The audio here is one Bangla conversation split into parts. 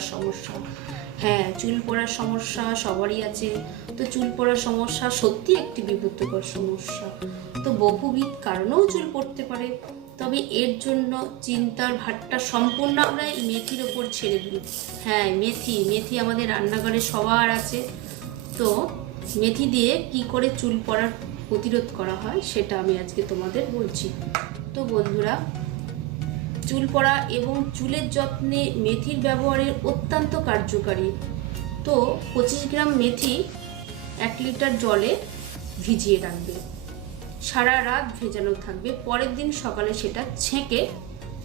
পড়ার সমস্যা। হ্যাঁ, চুল পড়ার সমস্যা সবারই আছে। তো চুল পড়ার সমস্যা সত্যি একটি বিব্রতকর সমস্যা। তো বহুবিধ কারণেও চুল পড়তে পারে, তবে এর জন্য চিন্তার ভারটা সম্পূর্ণ আমরা এই মেথির ওপর ছেড়ে দিই। হ্যাঁ, মেথি আমাদের রান্নাঘরে সবার আছে। তো মেথি দিয়ে কি করে চুল পড়ার প্রতিরোধ করা হয় সেটা আমি আজকে তোমাদের বলছি। তো বন্ধুরা, চুল পড়া এবং চুলের যত্নে মেথির ব্যবহারের অত্যন্ত কার্যকারী। তো 25 গ্রাম মেথি 1 লিটার জলে ভিজিয়ে রাখবে, সারা রাত ভেজানো থাকবে। পরের দিন সকালে সেটা ছেঁকে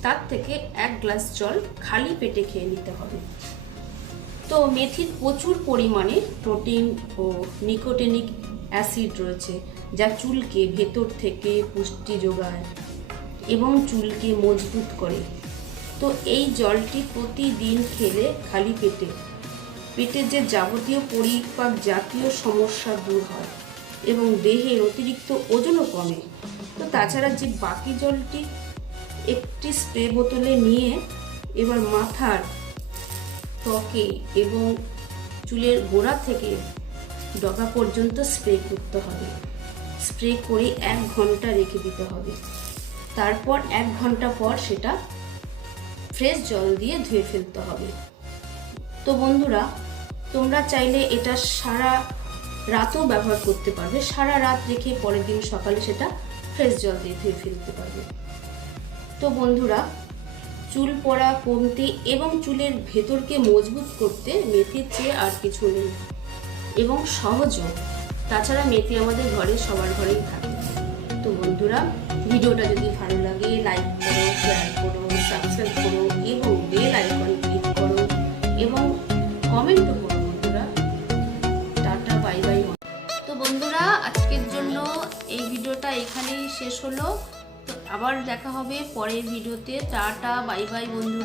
তার থেকে 1 গ্লাস জল খালি পেটে খেয়ে নিতে হবে। তো মেথির প্রচুর পরিমাণে প্রোটিন ও নিকোটিনিক অ্যাসিড রয়েছে, যা চুলকে ভেতর থেকে পুষ্টি যোগায় এবং চুলকে মজবুত করে। তো এই জলটি প্রতিদিন খেলে খালি পেটের যে যাবতীয় পরিপাক জাতীয় সমস্যা দূর হয় এবং দেহের অতিরিক্ত ওজনও কমে। তো তাছাড়া যে বাকি জলটি একটি স্প্রে বোতলে নিয়ে এবার মাথার, ত্বকে এবং চুলের গোড়া থেকে ডগা পর্যন্ত স্প্রে করতে হবে। স্প্রে করে 1 ঘন্টা রেখে দিতে হবে। তারপর 1 ঘন্টা পর সেটা ফ্রেশ জল দিয়ে ধুয়ে ফেলতে হবে। তো বন্ধুরা, তোমরা চাইলে এটা সারা রাতও ব্যবহার করতে পারবে। সারা রাত রেখে পরের দিন সকালে সেটা ফ্রেশ জল দিয়ে ধুয়ে ফেলতে পারবে। তো বন্ধুরা, চুল পড়া কমতে এবং চুলের ভেতরকে মজবুত করতে মেথির চেয়ে আর কিছু নেই এবং সহজও। তাছাড়া মেথি আমাদের ঘরে সবার ঘরেই থাকে। তো বন্ধুরা, ভিডিওটা যদি ভালো লাগে লাইক করো, শেয়ার করো, সাবস্ক্রাইব করো এবং বেল আইকন ক্লিক করো এবং কমেন্টও করো বন্ধুরা। Tata, bye bye. তো বন্ধুরা, আজকের জন্য এই ভিডিওটা এখানেই শেষ হলো। তো আবার দেখা হবে পরের ভিডিওতে। টাটা, বাই বাই বন্ধুরা।